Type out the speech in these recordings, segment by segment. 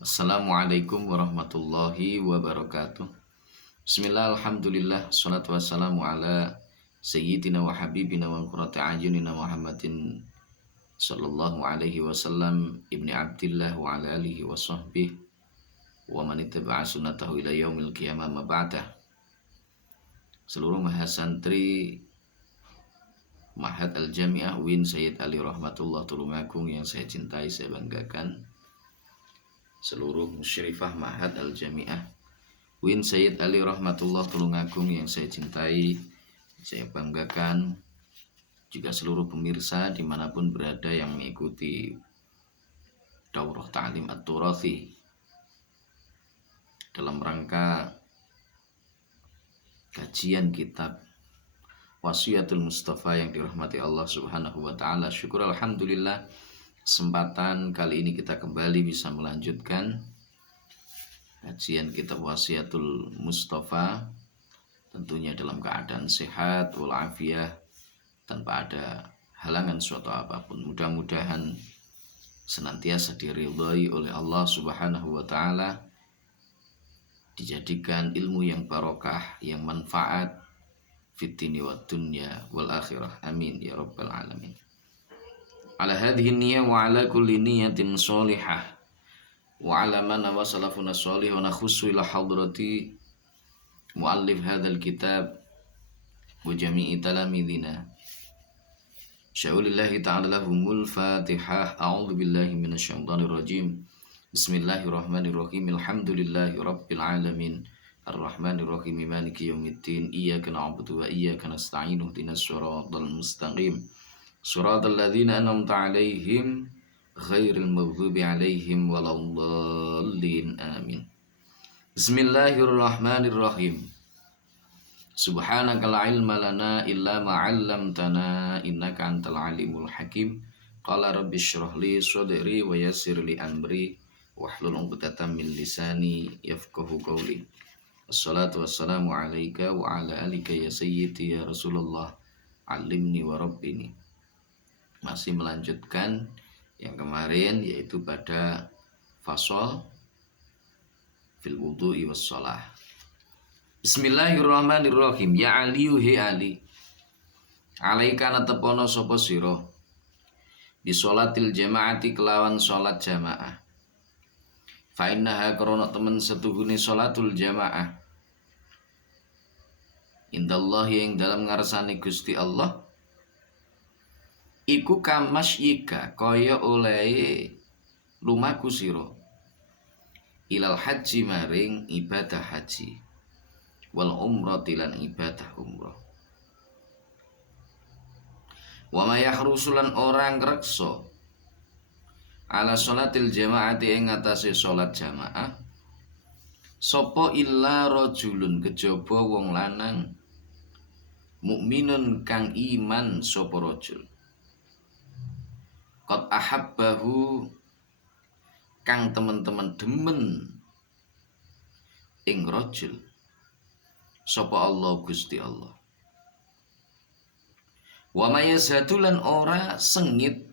Assalamualaikum warahmatullahi wabarakatuh. Bismillah, alhamdulillah, salatu wassalamu ala sayyidina wa habibina wa qurrati a'yunina Muhammadin sallallahu alaihi wasallam ibni abdillah wa ala alihi wa sahbihi wa man ittaba'a sunnatahu ila yaumil qiyamah ma ba'dah. Seluruh mahasantri Ma'had Al-Jami'ah Win Sayyid Ali Rahmatullah Tulungagung yang saya cintai, saya banggakan, seluruh musyrifah Ma'had Al-Jami'ah Win Sayyid Ali Rahmatullah Tulungagung yang saya cintai, saya banggakan, juga seluruh pemirsa dimanapun berada yang mengikuti Daurah Ta'lim At-Turathi dalam rangka kajian kitab Wasiyatul Mustafa yang dirahmati Allah Subhanahu wa Ta'ala. Syukur alhamdulillah, kesempatan kali ini kita kembali bisa melanjutkan kajian kitab Wasiyatul Mustafa, tentunya dalam keadaan sehat walafiat, tanpa ada halangan suatu apapun. Mudah-mudahan senantiasa diridhai oleh Allah Subhanahu wa Ta'ala, dijadikan ilmu yang barokah, yang manfaat fitini wa dunya wal akhirah, amin ya rabbal alamin. Ala hadhihi niyyah wa ala kulli niyatin sholihah wa ala man wa salafuna sholih wa nakhussu ila hadrati muallif hadzal kitab wa jami'i talamidina syaulillahi ta'ala lahumul fatihah. A'udzu billahi minasyaitonir rajim. Bismillahirrahmanirrahim. Alhamdulillahi rabbil alamin Ar-Rahmanir-Rahim Maliki Yaumiddin. Iyyaka na'budu wa iyyaka nasta'in. Ihdinas siratal mustaqim. Siratal ladzina an'amta 'alaihim ghairil maghdubi 'alaihim waladdallin. Amin. Bismillahirrahmanirrahim. Subhanaka la ilma lana illa ma 'allamtana innaka antal alimul hakim. Qala rabbi shrah li sadri wa yassir li amri wahlul 'uqdatam min lisani yafqahu qawli. Assalatu wassalamu alaika wa ala alika ya sayyidi ya Rasulullah alimni wa rabbini. Masih melanjutkan yang kemarin, yaitu pada fasol fil wudu'i was shalah. Bismillahirrahmanirrahim. Ya aliyu he ali, alaika natepono sopo siro di sholatil jamaati kelawan sholat jamaah. Fa innaha krono temen setuhune sholatul jamaah indallahi yang dalam ngarsane Gusti Allah iku kamasyika kaya oleh lumaku sira ilal haji maring ibadah haji wal umrati lan ibadah umrah. Wa ma yahrusulan orang reksa ala sholatil jamaati ing atase sholat jamaah sapa illa rajulun kejaba wong lanang mukminun kang iman sapa rajul qad ahabbahu kang temen-temen demen ing rajul sapa Allah Gusti Allah. Wa mayazatulan ora sengit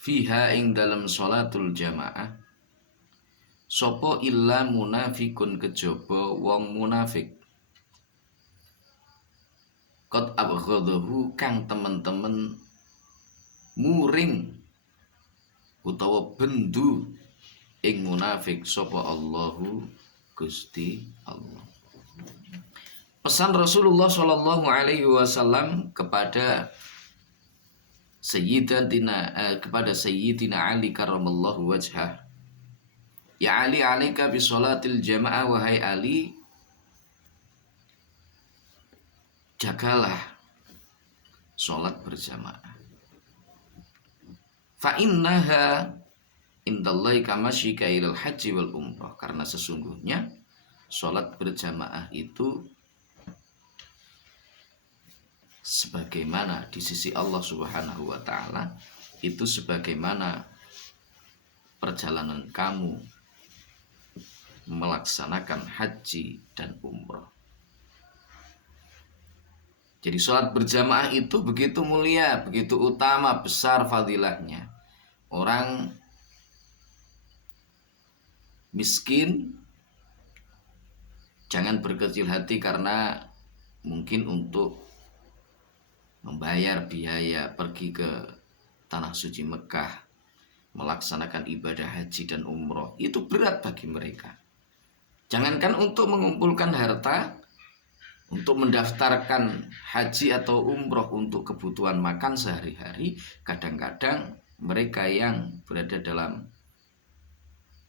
fiha ing dalam sholatul jamaah sapa illa munafikun kejaba wong munafik qad abghadahu kang temen-temen muring utawa bendu ing munafik sapa Allahu Gusti Allah. Pesan Rasulullah Shallallahu Alaihi Wasallam kepada Sayyidina Ali karramallahu wajhah. Ya Ali, alaika bi sholatil jamaah, wahai Ali, jagalah sholat berjamaah. Fa innaha indallahi kamasyika ilal haji wal umrah, karena sesungguhnya sholat berjamaah itu sebagaimana di sisi Allah Subhanahu wa Ta'ala, itu sebagaimana perjalanan kamu melaksanakan haji dan umrah. Jadi sholat berjamaah itu begitu mulia, begitu utama, besar fadilahnya. Orang miskin, jangan berkecil hati karena mungkin untuk membayar biaya pergi ke tanah suci Mekah, melaksanakan ibadah haji dan umroh, itu berat bagi mereka. Jangankan untuk mengumpulkan harta, untuk mendaftarkan haji atau umroh untuk kebutuhan makan sehari-hari, kadang-kadang mereka yang berada dalam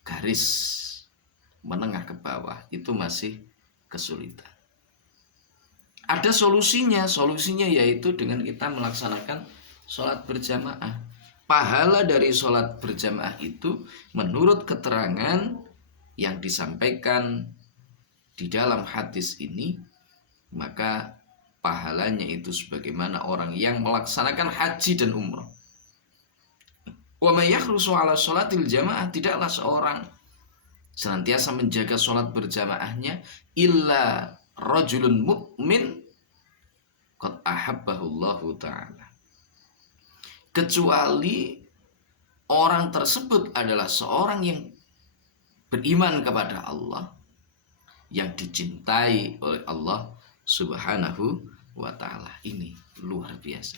garis menengah ke bawah itu masih kesulitan. Ada solusinya yaitu dengan kita melaksanakan sholat berjamaah. Pahala dari sholat berjamaah itu menurut keterangan yang disampaikan di dalam hadis ini, maka pahalanya itu sebagaimana orang yang melaksanakan haji dan umrah. Wa may yakhrusu ala sholatil jamaah, tidaklah seorang senantiasa menjaga sholat berjamaahnya illa rajulun mu'min qad ahabbahullahu ta'ala, kecuali orang tersebut adalah seorang yang beriman kepada Allah, yang dicintai oleh Allah Subhanahu wa ta'ala. Ini luar biasa.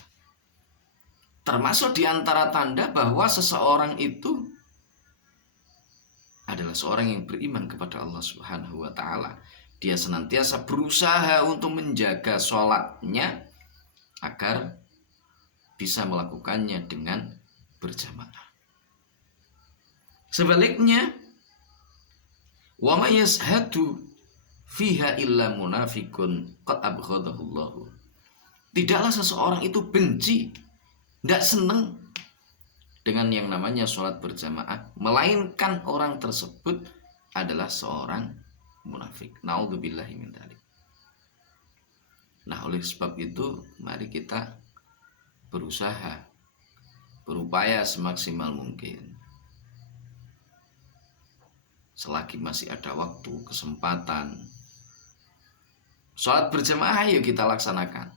Termasuk di antara tanda bahwa seseorang itu adalah seorang yang beriman kepada Allah Subhanahu wa ta'ala. Dia senantiasa berusaha untuk menjaga sholatnya agar bisa melakukannya dengan berjamaah. Sebaliknya, wa may yashhadu fiha illa munafiqun qad abghadahullahu, tidaklah seseorang itu benci, tidak senang dengan yang namanya sholat berjamaah, melainkan orang tersebut adalah seorang munafik. Naudzubillahi min dzalik. Nah, oleh sebab itu mari kita berusaha, berupaya semaksimal mungkin selagi masih ada waktu, kesempatan, sholat berjamaah ayo kita laksanakan,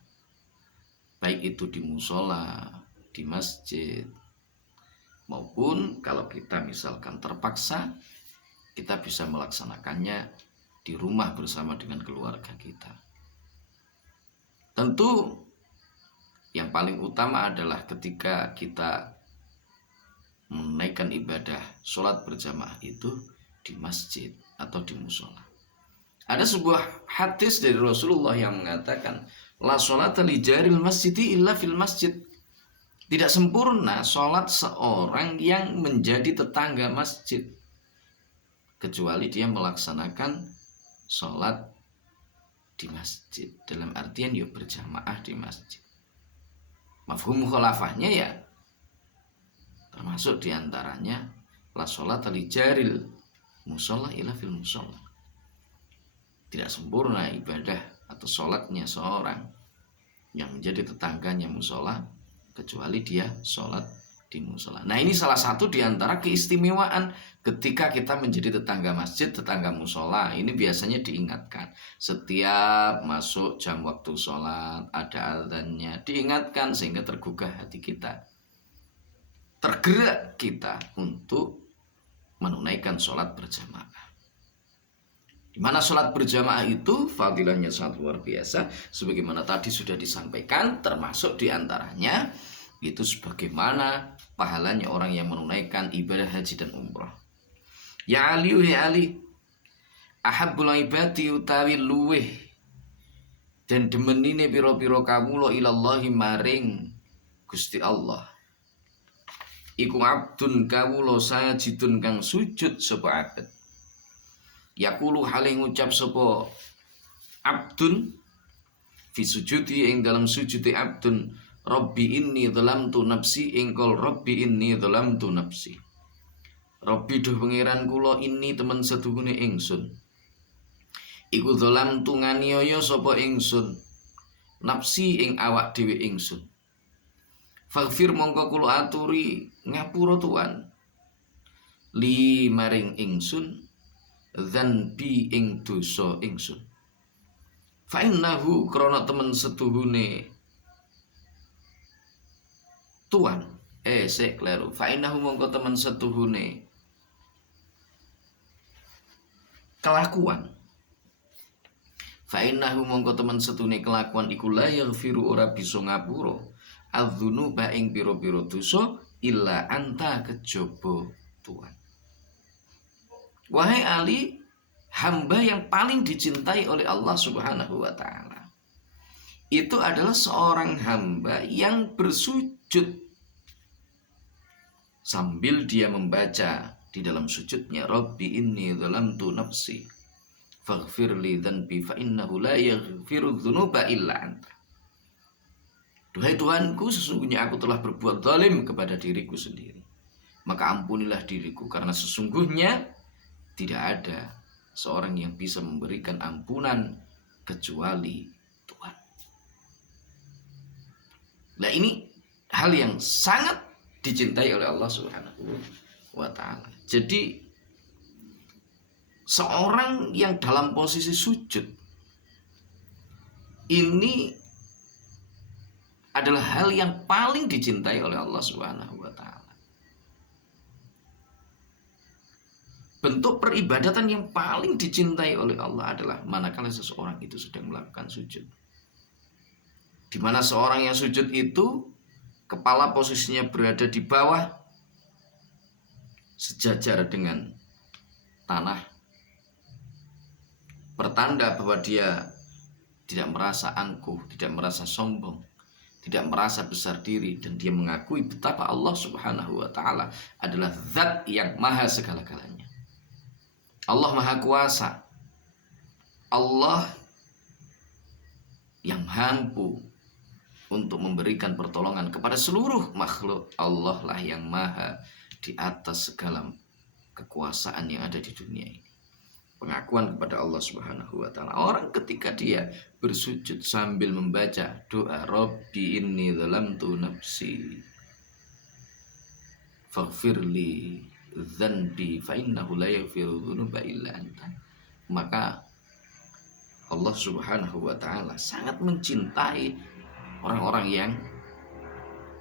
baik itu di musola, di masjid, maupun kalau kita misalkan terpaksa, kita bisa melaksanakannya di rumah bersama dengan keluarga kita. Tentu yang paling utama adalah ketika kita menaikkan ibadah sholat berjamaah itu di masjid atau di musola. Ada sebuah hadis dari Rasulullah yang mengatakan, la sholata li jaril masjidi illa fil masjid. Tidak sempurna sholat seorang yang menjadi tetangga masjid kecuali dia melaksanakan sholat di masjid, dalam artian ya berjamaah di masjid. Mafhum khilafahnya ya termasuk diantaranya la sholata li jaril musola illa fil musola. Tidak sempurna ibadah atau sholatnya seorang yang menjadi tetangganya musola kecuali dia sholat di musola. Nah, ini salah satu diantara keistimewaan ketika kita menjadi tetangga masjid, tetangga musola. Ini biasanya diingatkan setiap masuk jam waktu sholat, ada adzannya, diingatkan sehingga tergugah hati kita, tergerak kita untuk menunaikan sholat berjamaah. Di mana sholat berjamaah itu fadilahnya sangat luar biasa, sebagaimana tadi sudah disampaikan, termasuk diantaranya itu sebagaimana pahalanya orang yang menunaikan ibadah haji dan umrah. Ya Ali, ya Ali, ahabbul ibadi utawi luweh dan demenine pira-pira kawula ilallahi maring Gusti Allah, iku abdun kawula sajidun kang sujud sapa abad. Yaqulu hale ngucap sapa abdun fi sujudi ing dalam sujudi abdun, Rabbi inni dzalamtu nafsi, engkol Rabbi inni dzalamtu nafsi. Rabbi duh pangeran kula inni temen setuhune ingsun. Iku dzalamtu nganiaya sapa ingsun nafsi ing awak dhewe ingsun. Faghfir mongko kula aturi ngapura Tuhan li maring ingsun dzanbi ing dosa ingsun. Fa innahu krana temen setuhune Tuhan sik kleru. Fa innahu mongko temen setuhune kelakuan. Fa innahu mongko temen setune kelakuan iku la yaghfiru ora bisa ngapura adzunuba ing pira-pira dosa illa anta kejaba Tuhan. Wahai Ali, hamba yang paling dicintai oleh Allah Subhanahu wa taala itu adalah seorang hamba yang bersujud sambil dia membaca di dalam sujudnya, Rabbi inni dzalamtu nafsi faghfirli dzanbi fa innahu la yaghfiru dzunuba illa anta. Duhai Tuhanku, sesungguhnya aku telah berbuat zalim kepada diriku sendiri. Maka ampunilah diriku, karena sesungguhnya tidak ada seorang yang bisa memberikan ampunan kecuali Tuhan. Nah, ini hal yang sangat dicintai oleh Allah Subhanahu wa taala. Jadi seorang yang dalam posisi sujud ini adalah hal yang paling dicintai oleh Allah Subhanahu wa taala. Bentuk peribadatan yang paling dicintai oleh Allah adalah manakala seseorang itu sedang melakukan sujud. Di mana seorang yang sujud itu kepala posisinya berada di bawah sejajar dengan tanah, pertanda bahwa dia tidak merasa angkuh, tidak merasa sombong, tidak merasa besar diri, dan dia mengakui betapa Allah Subhanahu wa taala adalah zat yang maha segala-galanya. Allah maha kuasa, Allah yang mampu untuk memberikan pertolongan kepada seluruh makhluk. Allah lah yang maha di atas segala kekuasaan yang ada di dunia ini. Pengakuan kepada Allah Subhanahu wa taala. Orang ketika dia bersujud sambil membaca doa Rabbi inni dzalamtu nafsi faghfirli dzanbi fa innahu la yaghfiru dzunuba illa anta, maka Allah Subhanahu wa taala sangat mencintai orang-orang yang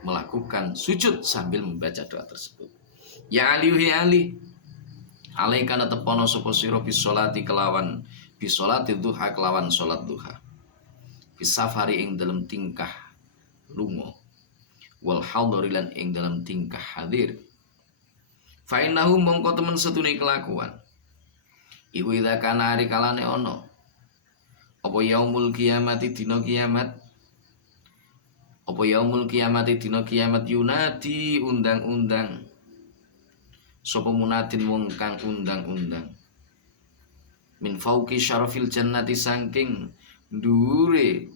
melakukan sujud sambil membaca doa tersebut. Ya Ali, ya Ali, alaikana tepono sapa sira bisolati kelawan bisolati duha kelawan salat duha, bisafari ing dalam tingkah lunga, wal hadari lan ing dalam tingkah hadir. Fa innahu mongko temen setune kelakuan iku idza kana ari kalane ono apa yaumul kiamati dina kiamat, apa yaumul kiamati dina kiamat yunadi undang-undang sapa munadin wong kang undang-undang min fauqi syarafil jannati saking dhuwure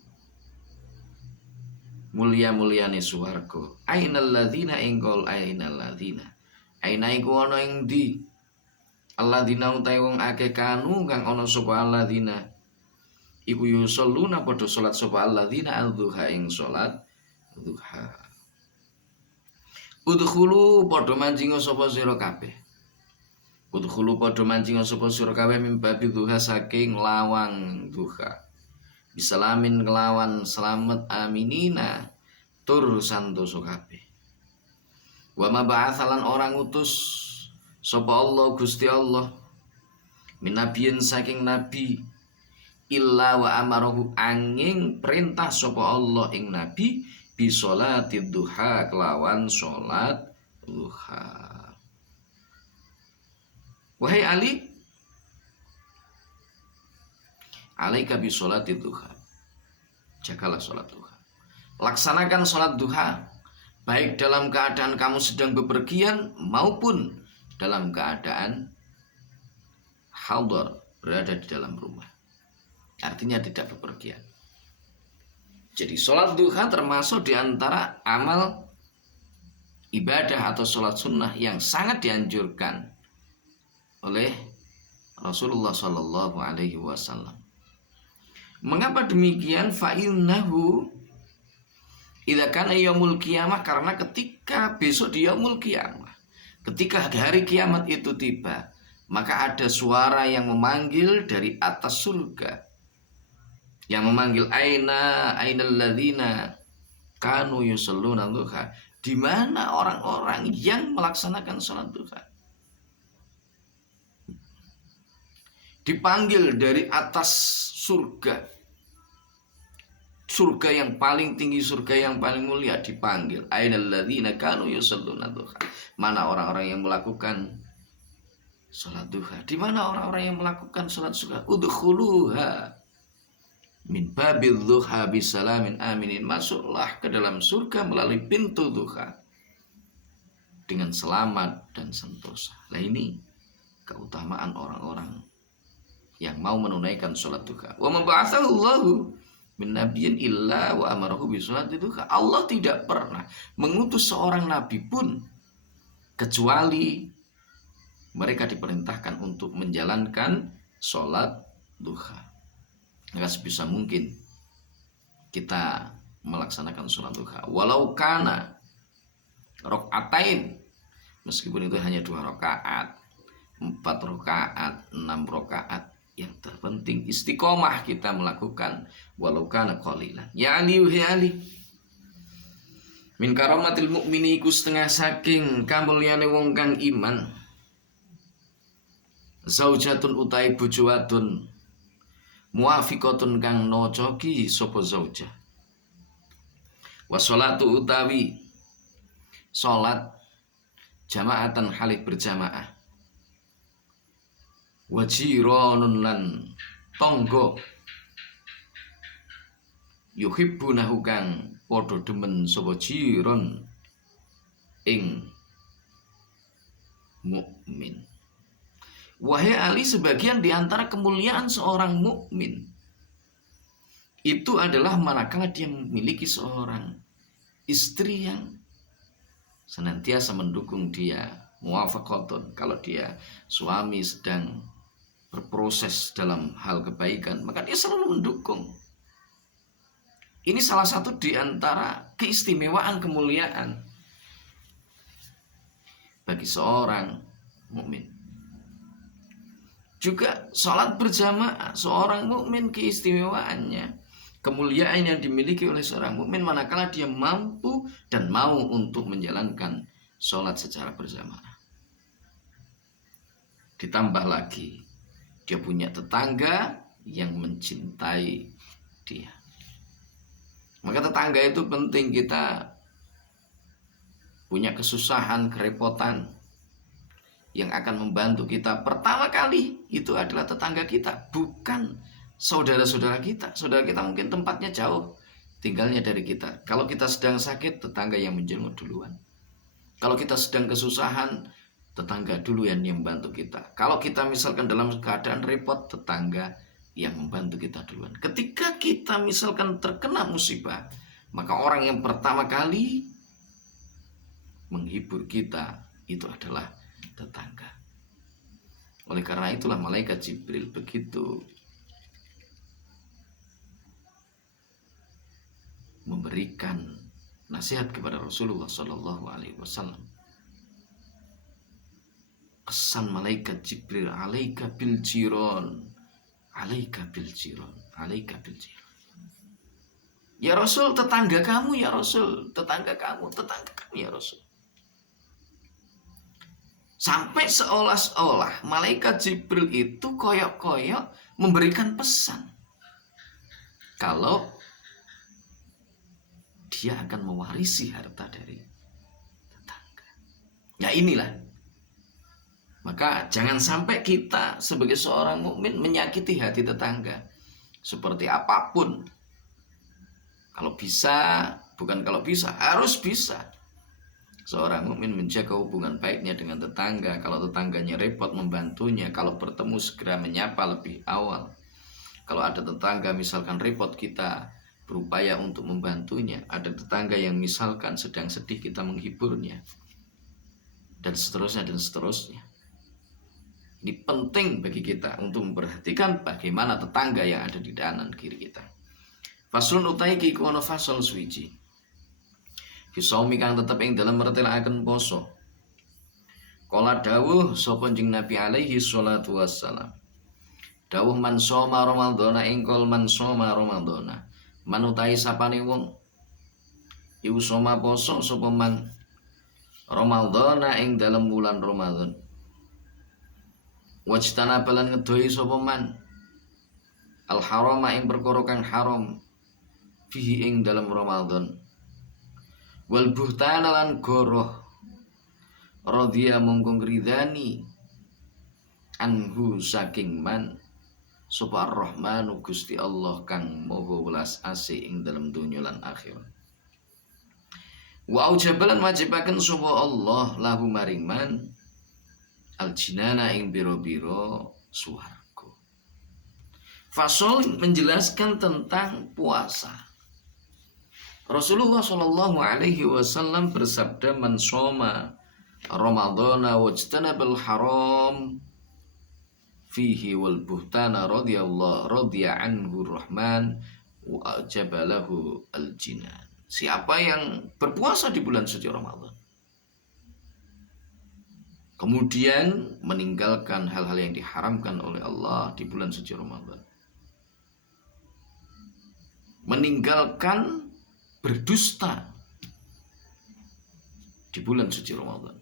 mulia-muliane swarga. Ainal ladzina ingkol ainal ladzina aina iku ana ing ndi alladzina utahe wong akeh kanu kang ana sapa alladzina iku yusalluna padha salat sapa alladzina al-duha ing salat duha. Udkhulu padha manjing sapa sira kabeh. Udkhulu padha manjing sapa sira kabeh mimbabi duha saking lawang duha. Bisalamin kelawan selamat aminina tur santoso kabeh. Wa ma ba'atsalan orang utus sapa Allah Gusti Allah min nabiyin saking nabi illa wa amarahu angin perintah sapa Allah ing nabi bisolatid duha kelawan solat duha. Wahai Ali, alaika bisolatid duha, jagalah solat duha, laksanakan solat duha baik dalam keadaan kamu sedang bepergian maupun dalam keadaan hadar, berada di dalam rumah, artinya tidak bepergian. Jadi sholat duha termasuk diantara amal ibadah atau sholat sunnah yang sangat dianjurkan oleh Rasulullah Shallallahu Alaihi Wasallam. Mengapa demikian? Fa'innahu idza kana yaumul qiyamah, karena ketika besok di yaumul qiyamah, ketika hari kiamat itu tiba, maka ada suara yang memanggil dari atas surga, yang memanggil ainal ladzina kanu yusalluna duha, di mana orang-orang yang melaksanakan salat duha. dipanggil dari atas surga, surga yang paling tinggi, surga yang paling mulia, dipanggil, ainal ladzina kanu yusalluna duha, mana orang-orang yang melakukan salat duha, di mana orang-orang yang melakukan salat duha, udkhuluha min babil duha bisalamin aminin, masuklah ke dalam surga melalui pintu duha dengan selamat dan sentosa. Nah, ini keutamaan orang-orang yang mau menunaikan sholat duha. Wa mab'atsahu Allahu min nabiyyin illa wa amarahu bi sholati duha. Allah tidak pernah mengutus seorang nabi pun kecuali mereka diperintahkan untuk menjalankan sholat duha. Maka sebisa mungkin kita melaksanakan sholat duha, walau kana rokaatain, meskipun itu hanya 2 rakaat, 4 rakaat, 6 rakaat, yang terpenting istiqomah kita melakukan walau kana qalilan. Ya Ali, ya Ali, min karamatil mukmini iku setengah saking kamulyane wong kang iman, zaujatun utai bojo wadon, muafiqatun kang nocoki sapa zaujah, wa sholatu utawi salat jamaatan halih berjamaah, wajironun lan tonggo, yuhibbunahu kang padha demen sapa jiron ing mukmin. Wahai Ali, sebagian diantara kemuliaan seorang mukmin itu adalah manakala dia memiliki seorang istri yang senantiasa mendukung dia, muwafaqatun, kalau dia suami sedang berproses dalam hal kebaikan, maka dia selalu mendukung. Ini salah satu di antara keistimewaan kemuliaan bagi seorang mukmin. Juga sholat berjamaah, seorang mukmin keistimewaannya, kemuliaan yang dimiliki oleh seorang mukmin manakala dia mampu dan mau untuk menjalankan sholat secara berjamaah. Ditambah lagi dia punya tetangga yang mencintai dia. Maka tetangga itu penting. Kita punya kesusahan, kerepotan, yang akan membantu kita pertama kali itu adalah tetangga kita, bukan saudara-saudara kita. Saudara kita mungkin tempatnya jauh tinggalnya dari kita. Kalau kita sedang sakit, tetangga yang menjenguk duluan. Kalau kita sedang kesusahan, tetangga dulu yang membantu kita. Kalau kita misalkan dalam keadaan repot, tetangga yang membantu kita duluan. Ketika kita misalkan terkena musibah, maka orang yang pertama kali menghibur kita itu adalah tetangga. Oleh karena itulah malaikat Jibril begitu memberikan nasihat kepada Rasulullah SAW. Kesan malaikat Jibril, alaika bil jiron, alaika bil jiron, alaika bil jiron. Ya Rasul, tetangga kamu ya Rasul, tetangga kamu ya Rasul. Sampai seolah-olah malaikat Jibril itu koyok-koyok memberikan pesan kalau dia akan mewarisi harta dari tetangga. Ya inilah. Maka jangan sampai kita sebagai seorang mukmin menyakiti hati tetangga. Seperti apapun. Kalau bisa, bukan kalau bisa, harus bisa. Seorang mukmin menjaga hubungan baiknya dengan tetangga. Kalau tetangganya repot, membantunya. Kalau bertemu segera menyapa lebih awal. Kalau ada tetangga misalkan repot, kita berupaya untuk membantunya. Ada tetangga yang misalkan sedang sedih, kita menghiburnya. Dan seterusnya dan seterusnya. Ini penting bagi kita untuk memperhatikan bagaimana tetangga yang ada di kanan kiri kita. Faslun utai ki kono fasal suwiji. Fisaumi kang tetep ing dalam mertelakaken poso. Kala dawuh sapa Kanjeng Nabi alaihi sholatu wassalam. Dawuh man shoma ramadhana engkol man shoma ramadhana. Man utai sapane wong iku shoma poso sapa man ramadhana ing dalam bulan Ramadan. wajtana balan ngedoi sapa man al harama ing perkara kang haram fihi ing dalam Ramadan wal buhtana lan goroh radhiya mongko ngridani anhu saking man sapa ar-rahmanu Gusti Allah kang maha welas asih ing dalam dunya lan akhirat. Wa aujabalan wajibaken sapa Allah lahu maring man al-jinana ing biro-biro swarga. Fasol menjelaskan tentang puasa. Rasulullah Shallallahu Alaihi Wasallam bersabda, man shoma Ramadana wajtanabal haram fihi wal buhtana radhiya anhu rahman wa ajabalahu al jinan. Siapa yang berpuasa di bulan suci Ramadan kemudian meninggalkan hal-hal yang diharamkan oleh Allah di bulan suci Ramadan, meninggalkan berdusta di bulan suci Ramadan,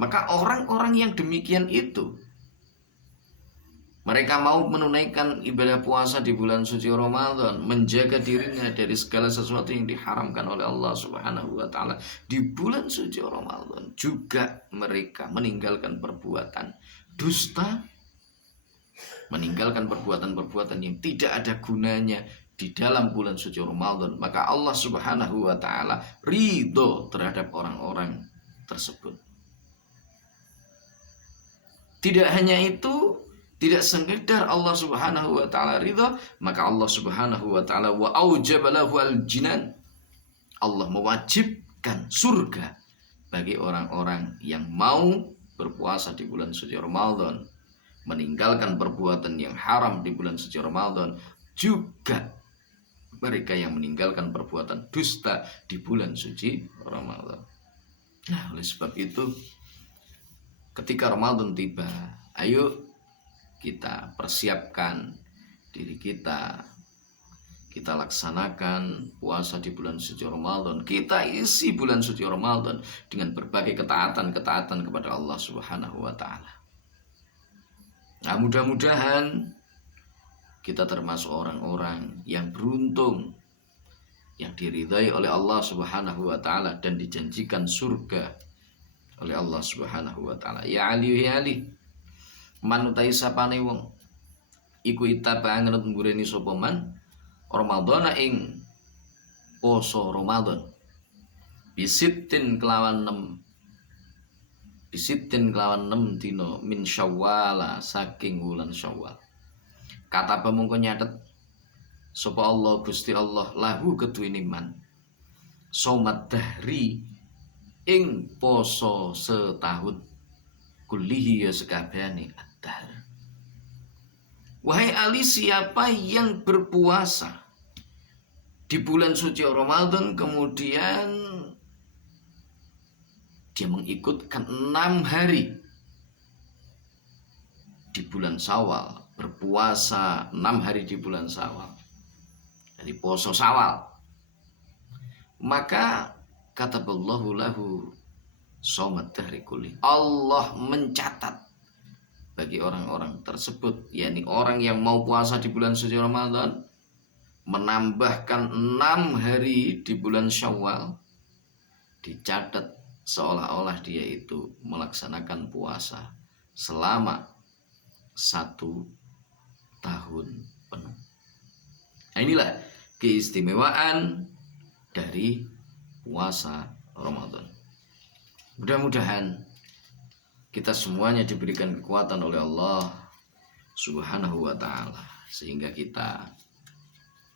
maka orang-orang yang demikian itu mereka mau menunaikan ibadah puasa di bulan suci Ramadan, menjaga dirinya dari segala sesuatu yang diharamkan oleh Allah Subhanahu wa taala di bulan suci Ramadan, juga mereka meninggalkan perbuatan dusta, meninggalkan perbuatan-perbuatan yang tidak ada gunanya di dalam bulan suci Ramadan, maka Allah Subhanahu wa taala ridho terhadap orang-orang tersebut. Tidak hanya itu, tidak sekedar Allah Subhanahu wa taala ridha, maka Allah Subhanahu wa taala wa aujabalahu al-jinan. Allah mewajibkan surga bagi orang-orang yang mau berpuasa di bulan suci Ramadan, meninggalkan perbuatan yang haram di bulan suci Ramadan, juga mereka yang meninggalkan perbuatan dusta di bulan suci Ramadan. Nah, oleh sebab itu ketika Ramadan tiba, ayo kita persiapkan diri kita, kita laksanakan puasa di bulan suci Ramadan, kita isi bulan suci Ramadan dengan berbagai ketaatan-ketaatan kepada Allah Subhanahu wa taala. Nah, mudah-mudahan kita termasuk orang-orang yang beruntung, yang diridhai oleh Allah Subhanahu wa taala dan dijanjikan surga oleh Allah Subhanahu wa taala. Ya Ali ya Ali, manutai sapane wong iku itaba ngenut nggureni sapa man Ramadhana ing poso Ramadan bisitin kelawan 6 dina min Syawal saking wulan Syawal. Kata pemungko nyatet sapa Allah Gusti Allah lahu keduweni man somat dahri ing poso setahun kullihi ya sekabehane ad-dahr. Wahai Ali, siapa yang berpuasa di bulan suci Ramadan kemudian dia mengikutkan 6 hari di bulan Syawal, berpuasa 6 hari di bulan Syawal, jadi poso Syawal, maka kataballahu lahu somat dahri kulli. Allah mencatat bagi orang-orang tersebut, yakni orang yang mau puasa di bulan suci Ramadan, menambahkan 6 hari di bulan Syawal, dicatat seolah-olah dia itu melaksanakan puasa selama 1 tahun penuh. Nah, inilah keistimewaan dari puasa Ramadan. Mudah-mudahan kita semuanya diberikan kekuatan oleh Allah Subhanahu wa taala sehingga kita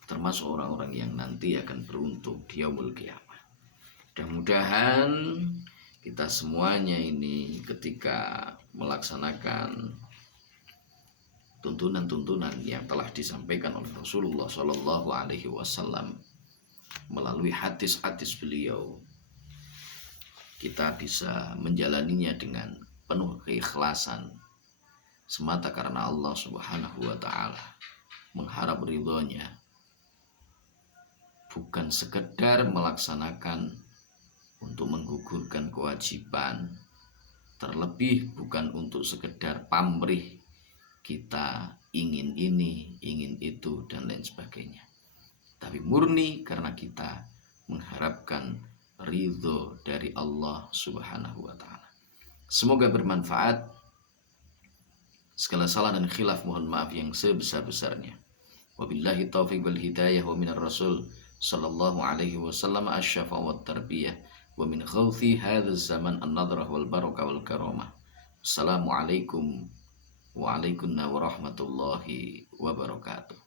termasuk orang-orang yang nanti akan beruntung di yaumul qiyamah. Mudah-mudahan kita semuanya ini ketika melaksanakan tuntunan-tuntunan yang telah disampaikan oleh Rasulullah Shallallahu Alaihi Wasallam melalui hadis-hadis beliau, kita bisa menjalaninya dengan penuh keikhlasan semata karena Allah Subhanahu wa taala, mengharap ridhonya, bukan sekedar melaksanakan untuk menggugurkan kewajiban, terlebih bukan untuk sekedar pamrih, kita ingin ini, ingin itu, dan lain sebagainya. Tapi murni karena kita mengharapkan ridho dari Allah Subhanahu wa Ta'ala. Semoga bermanfaat. Segala salah dan khilaf mohon maaf yang sebesar-besarnya. Wabillahi taufiq wal hidayah wa minar rasul sallallahu alaihi wasallam asyafa wa tarbiyah wa min khawfi hadzal zaman an-nadrah wal barakah wal karamah. Assalamualaikum wa alaikumussalam warahmatullahi wabarakatuh.